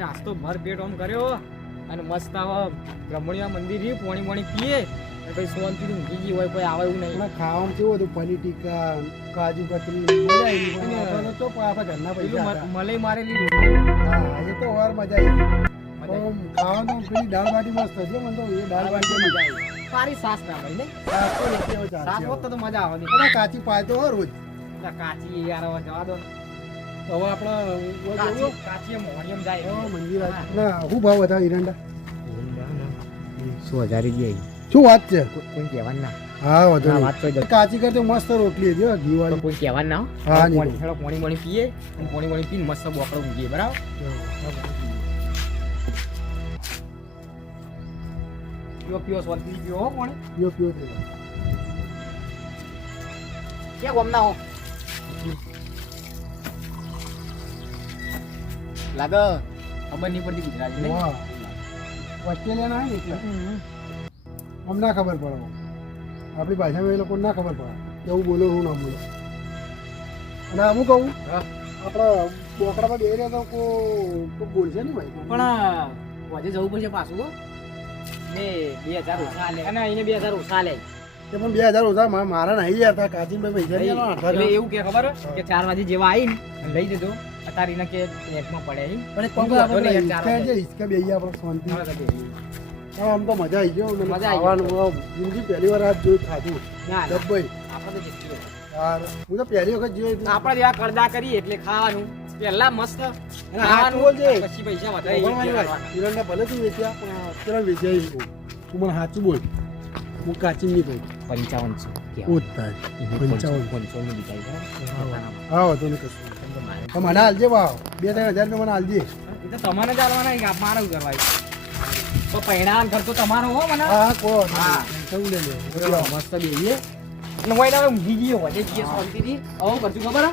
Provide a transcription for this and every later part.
નાસ્તો ભર પેટ ઓમ કર્યો અને મસ્ત આવા બ્રહ્મણિયા મંદિર થી પોણી પીએ અને પછી શાંતિથી ઊંઘી ગઈ હોય, કોઈ આવે એવું નહીં. ખાવામાં કેવું હતું? પનીર ટીકા, કાજુ કતરી, મજા આવી. પણ આપણને તો આપણા ઘરના પૈસા હતા. મલાઈ મારેલી રોટલી. હા, આજે તો વાર મજા આવી. પણ ખાવાનું પેલી દાળ બાટી મસ્ત હતી. મને તો એ દાળ બાટી મજા આવી. સારી સાસ ના ભાઈ ને સાસ તો નથી હવે ચાલશે. સાસ હોત તો મજા આવે. બધા કાચી પાય તો હોય રોજ. કાચી યાર હવે જવા દો. હવે આપણે કાચી મોહનિયમ જાય મંદિર ના શું ભાવ હતા હિરંડા? 100,000 ગયા. શું વાત છે? કોઈ કહેવાનું ના. હા વધુ વાત તો કાચી કરતે મસ્ત રોટલી હતી ઘી વાળી. કોઈ કહેવાનું ના. હા પોણી પીએ અને પોણી પીને મસ્ત બોકડો ઊંઘીએ. બરાબર. પીઓ સ્વાદી પીઓ હો કોણ પીઓ થઈ ગયો. ક્યાં ગોમના હો લાગે ખબર નહીં પડતી ગુજરાતી ને. ઓસ્ટ્રેલિયા ના ને એટલે અમને ના ખબર પડે. આપણી ભાષામાં એ લોકો ના ખબર પડે કેવું બોલો હું ના બોલો. અને અમુક કહું આપણા બોકડામાં બે રહ્યા તો કોઈ બોલશે ને ભાઈ. પણ આજે જવું પડશે પાછું હો. ને 2000 ઓછા લે અને એને 2000 ઓછા લે. કે પણ 2000 ઓછા મારા નહીં યાર. તા કાચીનભાઈ પૈસા નહીં આલો. એટલે એવું કે ખબર કે 4 વાગે જેવા આવી ને લઈ દેજો. અત્યારે એને કે નેટમાં પડે પણ એક પંપ આપણે હિસકા બેહીએ આપણે શાંતિ. આમ તો મજા આવી ગયો. મજા આવી ખાવાનું જિંદગી પહેલી વાર આ જોયું ખાધું. ના ડબ્બાઈ આપણે તો જેટલી યાર હું તો પહેલી વખત જોયું. આપણે જેવા કરદા કરીએ એટલે ખાવાનું પહેલા મસ્ત ખાવાનું બોલજે. પછી પૈસા વધારે. તિરંડા ભલે તું વેચ્યા પણ અત્યારે વેચાઈ તું મને સાચું બોલ. હું કાચી નહીં કહું. 55 ઉત્તર 55 હા વધુ નહીં કશું. મને મને હાલજે ભાવ 2-3 હજાર મને હાલજે. એ તો તમારે જ આલવાના મારે કરવા તો પૈણા ખર્ચો તમારો હો મને. હા કોણ હા સૌ લે લે મસ્ત બેહીએ અને હોય ના ઊંઘી ગયો વધે ગયો શાંતિથી. હવે કરશું ખબર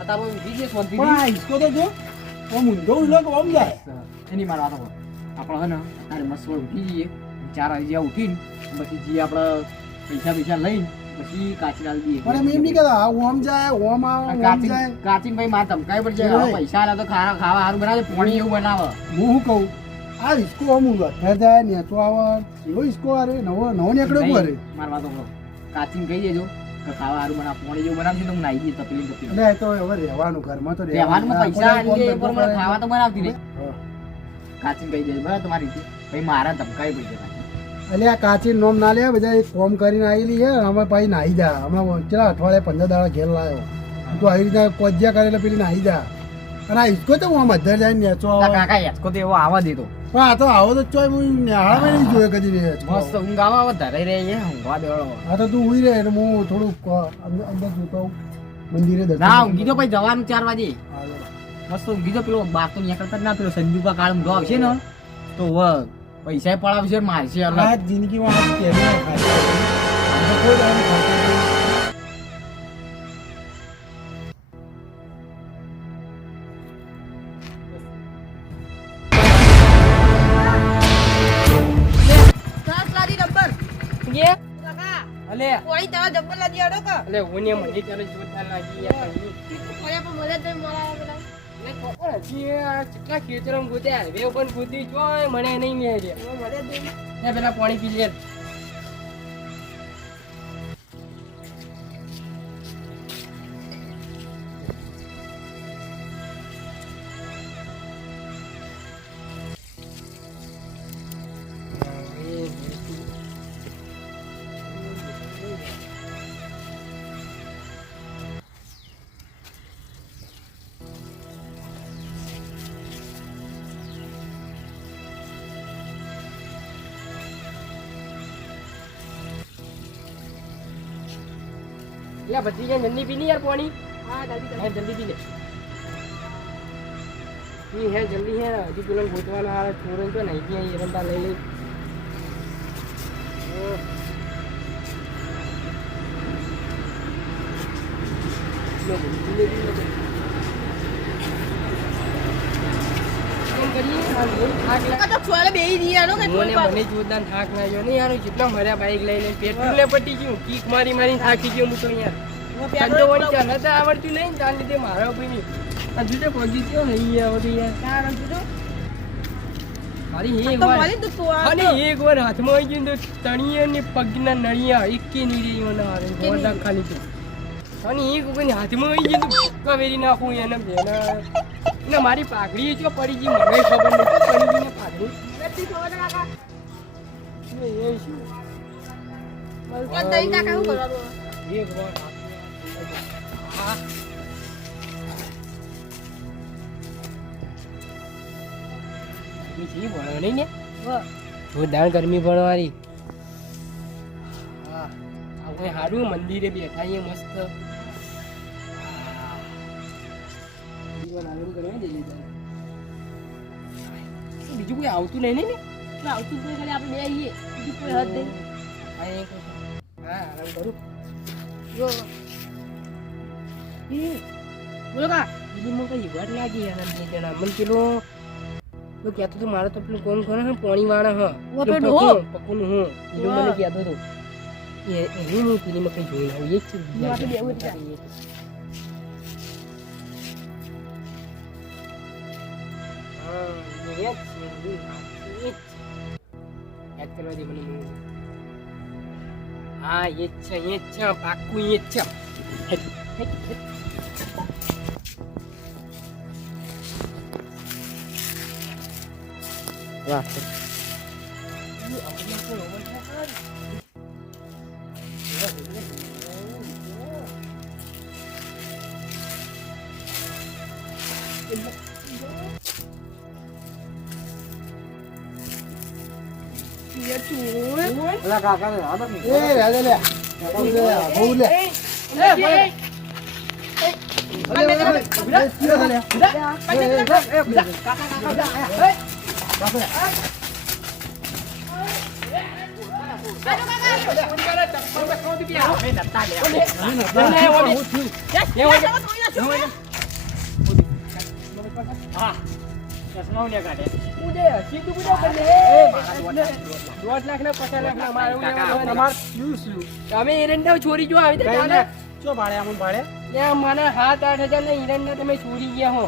અત્યારે ઊંઘી ગયો શાંતિથી. પણ આ હિસકો તો જો આમ ઊંધો ઉલો તો આમ જાય. એની માર વાતો આપણે હે ને તારે મસ્ત ઊઠી જઈએ 4 વાગ્યા ઉઠીને પછી જે આપણે પૈસા લઈને પછી કાચી લાલ દઈએ. પણ એમ નહીં કહેતા આ ઓમ જાય ઓમ આવે ઓમ જાય. કાચી ભાઈ માર ધમકાઈ પડશે. પૈસા આલે તો ખાવા સારું બનાવે પાણી એવું બનાવે. હું શું કહું આ હિસકો આમ ઘર જાય નેચો આવે એવો હિસકો અરે નવો નીકળ્યો કરે. માર વાતો કાચી કહી દેજો કે ખાવા સારું બનાવ પાણી એવું બનાવશે તો હું નાઈ જઈએ તપેલી. એટલે તો હવે રહેવાનું ઘરમાં તો રહેવાનું પૈસા આલી એ પ્રમાણે ખાવા તો બનાવતી નહીં. કાચી કહી દેજો બરાબર તમારી રીતે. ભાઈ મારા ધમકાઈ પડશે. એટલે આ કાચી નોમ ના લે બધા એક ફોર્મ કરીને આવેલી છે. અમે પછી નાહી જા હમણાં ચલા અઠવાડિયે 15 દાડા ઘેર લાવ્યો. તું આવી રીતના કોજ્યા કરેલા પેલી નાહી જા. અને આ હિસકો તો હું આમ અધર જાય નેચો આવે. કાકા યાચકો તો એવો આવવા દેતો. પણ આ તો આવો તો ચોય હું નેહાળમાં નહીં જોયો કદી મસ્ત ઊંઘ આવે ધરાઈ રહી છે ઊંઘવા દેવાળો. હા તો તું ઉઈ રહે એટલે હું થોડું અંદર જોતો મંદિરે દર્શન. ના ઊંઘી તો પછી જવાનું 4 વાગે મસ્ત ઊંઘી તો પેલો બાર તો નીકળતા જ ના પેલો સંજુપા કાળ ઊંઘો આવશે ને તો પૈસા પડાવશે મારશે. આ જિંદગીમાં કેરી ખાય કોઈ દાડો ખાતો અલે કોણી તારા જબ્બર લાગી આડો કા અલે ઓને મને ચાલે જોતા લાગી યાર. કોણે પણ મદદ નહીં મળાયા પેલા લે ખબર હતી આ કેટલા ખેતરમ ગોત્યા વે પણ ગોતી જોય મને નહીં મેળે. મદદ નહીં એ પેલા પાણી પી લે. લે બધી જે જલ્દી પી ની યાર પાણી. હા દાદી હે જલ્દી પી લે. પી હે જલ્દી હે હજી પેલો ગોતવાનો આ છોરણ તો નહીં ત્યાં એરંડા લઈ લઈ. તો છોલે બેહી દી આનો કે કોઈ મને જોરદાર થાક લાગ્યો ને યાર. જેટલા મર્યા બાઈક લઈને પેટ્રોલ ને પટી ગયું કીક મારી થાકી ગયો હું તો યાર. ચંદોવણી ચાલતા આવડતું નહીં ને તાર લીધે મારા ભાઈ હજુ તો પહોંચી ગયો નહીં આવડતું યાર. કારણ તું ખાલી એક તો વાર મળી તું તું આ ખાલી એક વાર હાથમાં આવી ગયું ને તો તળિયે ને પગના નળિયા એકે નહીં રહી મને હારે ગોળા ખાલી તો ખાલી એક વખત હાથમાં આવી ગયું તો કવેરી નાખું એને એને મારી પાઘડી જો પડી ગઈ મને ખબર નથી પડી ગઈ ને પાઘડી નથી ખબર ને કાકા એ શું કે તઈ કાકા શું કરવાનું એક વાર હા જી ભણો નહીં ને જોરદાર ગરમી ભણવાની હા આપણે સારું મંદિરે બેઠા છીએ મસ્ત જીવન આનંદ કરવા જઈએ બીજું કોઈ આવતું નહીં ને તો આવતું કોઈ ખાલી આપણે બે આવીએ બીજું કોઈ હદ નહીં હા આરામ કરું જો બોલો કા બીજી મને કઈ વાત લાગી આનંદ બે જણા મને પેલો તો કહેતો તો મારે તો પેલું કોણ કોણ હે પાણી વાળા હા ઓ પેલું હો. પકુનું હું બીજું મને કહેતો તો એ હું પેલી માં કઈ જોઈ આવું એ જ છે હું આપણે બેવું જ છે. હા એ જ છે યાદ કરવા દે મને હા એ જ છે પાક્કું એ જ છે હેટ, હેટ, હેટ. વાહ પેલા કાકા ને આ નથી. એ રાજા લે બહુ લે ચશ્મા ને કાઢે. 2 તમે એરંડા ચોરી જો આવી કઈ ચાલે ને? ચો ભાડે આમ ભાડે ત્યાં મને 7-8 હજાર ને હિરણના તમે ચોરી ગયા હો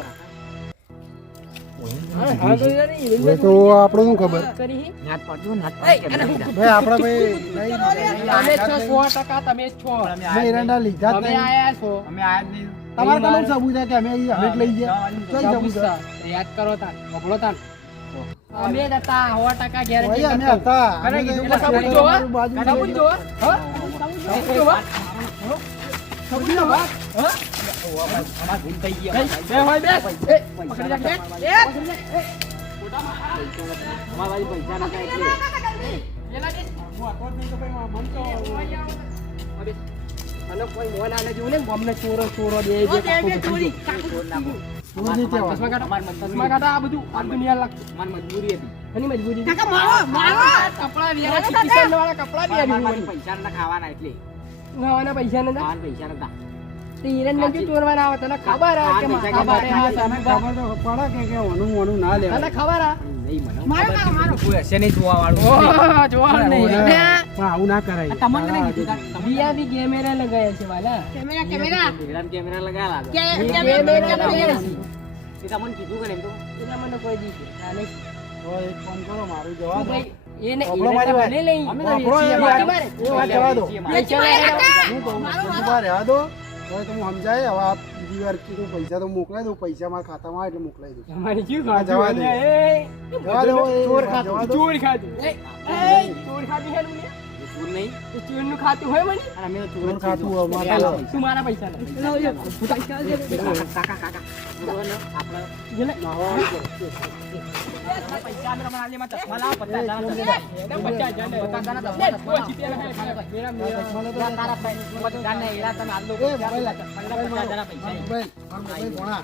હા તો યાર હવે તો આપણો શું ખબર કરી નાત પડજો, નાત એ, પડજો. અને હું- ભાઈ આપણા ભાઈ તમે જ છો 100% તમે જ છો મેં એરંડા લીધા જ તમે નહીં. આયા છો અમે આયા જ નહીં. તમારે કનું સબૂત છે કે અમે જ લઈ ગયા કઈ સબૂત છે? યાદ કરો તાન ગભડો તાન અમે જ હતા 100% ગેરંટી ભાઈ અમે હતા ખરે અમે કીધું. તો એટલે સબૂત જોવા? અમારી બાજુ સબૂત જોવા? હા? સબૂત જોવા? સબૂત જોવા? હા? અમાર ભૂલ થઈ ગઈ. બે હોય બે. એ, પકડી રાખ બે. અમારા વાળી પૈસા ના કાંઈ એટલે. પેલા દે. હવે, આનો કોઈ મોન આલે જેવું ને ગોમને ચોરો દે ઓ તે બે ચોરી છોડ નાખો. ચોરી કહેવાય. ચશ્મા કાઢો. અમાર મજબૂરી ચશ્મા કાઢો આ બધું આ દુનિયા લાગતું અમાર મજબૂરી હતી. એની મજબૂરી કાકા મારો મારો કપડા વેરા કિશન વાળા કપડા અમાર વેરી પાસે પૈસા નતા ખાવાના એટલે. નવાના પૈસા નતા ખાવાના પૈસા નતા. તે હિરણ ને જો ચોરવાના આવે તને ખબર હે કે પૈસા ખબર હે હા તમે સામે ખબર તો પડે કે ઓનું ઓનું ના તને લેવાય ખબર હે નહીં મને મારો કાકા મારો કોઈ હશે નહીં જોવા વાળું. ઓહ જોવા નહીં પણ આવું ના કરાય તમને નહીં કીધું તાર. તમને બિયા બી કેમેરા લગાયા છે વાલા કેમેરા કેમેરા કેમેરા લગાવેલા હતા. કેમેરા લગાયા છે એ તમને કીધું કે નહીં તો? એના મને કોઈ દીધે ચાલે તો એક ફોન કરો મારું જવા દો ભાઈ એને આપણો મારી વાત. મને લઈ અમે આપણો એ વેચીએ વાત- મારે. એ વાત જવા દો પૈસા હું કહું સંજુભા રહેવા દો હવે તો હું સમજાય હવે આ બીજી વાર કીધું પૈસા તો મોકલાઈ દઉં પૈસા મારા ખાતામાં આવે એટલે મોકલાઈ દઉં અમારી શું હા, જવા દે. જવા દો એ ચોર જવા ખાતું દો. ચોર ખાતું એ ચોર ખાતું છે ને એ ચોર નહીં. ચોર નું ખાતું હોય મને અને અમે તો ચોર ચોર ખાતું ખાતું અમારે તું મારા પૈસા લે કાકા કાકા બરોબર ને? આપણે પૈસા અમે તમારા આલીમાં ચશ્મા લાવો, 50,000 ના ચશ્મા. એના 50,000 ને 50,000 ના લે, ચશ્મા. કોઈ છીપેલા હે, મેરા મેરા તારા તારા ભાઈ 50,000 ના હીરા તમે આલો. એ મોબાઈલ લાગ. 50,000 ના પૈસા. મોબાઈલ મોબાઈલ ભણા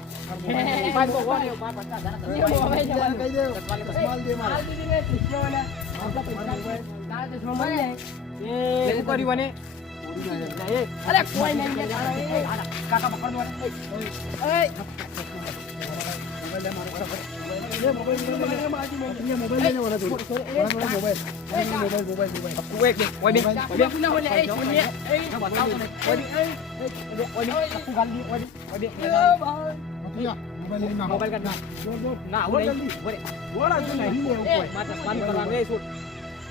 પાંચ ભગવાન એવું, 50,000 ના એ ચશ્મા. મોબાઈલ જવાનું. કહી દે ચશ્મા દે મારે હાલ દીધી ને ચશ્માવાળા. આપણા પૈસા તારા ચશ્મા મળી જાય. એવું કર્યું અને અરે કોઈ નહીં લે, તારા એ. કાકા પકડજો અને. એ, એ મોબાઈલ લઈને વળા જોડે. વળા જોડે મોબાઈલ મોબાઈલ કોઈ એક કોઈ બે બાપુ ના હોય લે, એ છોડીએ. એ, બતાવતો ને. કોઈ બે કોઈ બે કોઈ બે આખું ગાલી દે. કોઈ બે કોઈ બે એ, ભાઈ. મોબાઈલ મોબાઈલ લઈને નાખો. મોબાઈલ કાઢ નાખ. ના આવું નહીં. ઉભો રહે. બોલા તું નહીં લેવું કોઈ. મારે ચશ્માની કરવાનું. એ છોડ.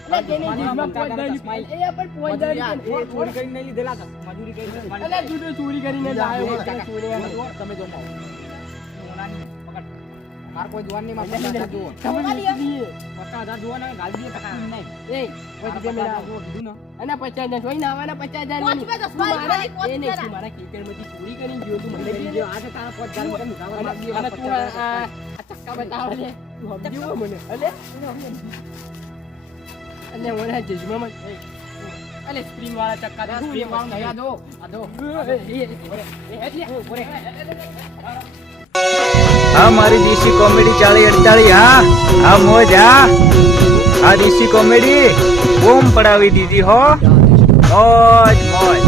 અલે તેની મારી જીભમાં બંધ કર, પોંચ ચશ્મા દાડી. એ પણ પોંચ દાડી મજૂરી કે- આ, ચોરી કરીને નહીં લીધેલા હતા. મજૂરી કરીને અલે તું તો ચોરી કરીને લાવ્યો હોય, કાકા, ચોરી તમે જો માવો. ઓલાની પકડ. મારે કોઈ જોવાનું નહીં, મારે 50,000 જુઓ. તમે નથી દીએ. 50,000 જુઓ ને ગાલી દઈએ કાકા. નહીં. એ પછી કે મેરા જુઓ કીધું ને. અને 50,000 જોઈ ને આવવાના 50,000 પોંચ ની. રૂપિયા તું ચશ્મા મારા લીધા, પોંચ એ નહીં, રૂપિયા. તું મારા ખેતરમાંથી ચોરી કરીને ગયો તું મને લઈ દે. ગયો. આજે તારા પોત ગાલી મૂકે ને ઉઠાવવા અને માંગી, અને આ તું 50,000 આ ચક્કા બતાવે લે. તું સમજ્યો મને. અલે અને મને જજમામાં અલે સ્પ્રિંગ વાળા ચક્કા આ સ્પ્રિંગ વાળું નહીં, આ જો. આ જો. હા મારી દેશી કોમેડી 40-48 હા મોજ આ દેશી કોમેડી બૂમ પડાવી દીધી હો મોજ મોજ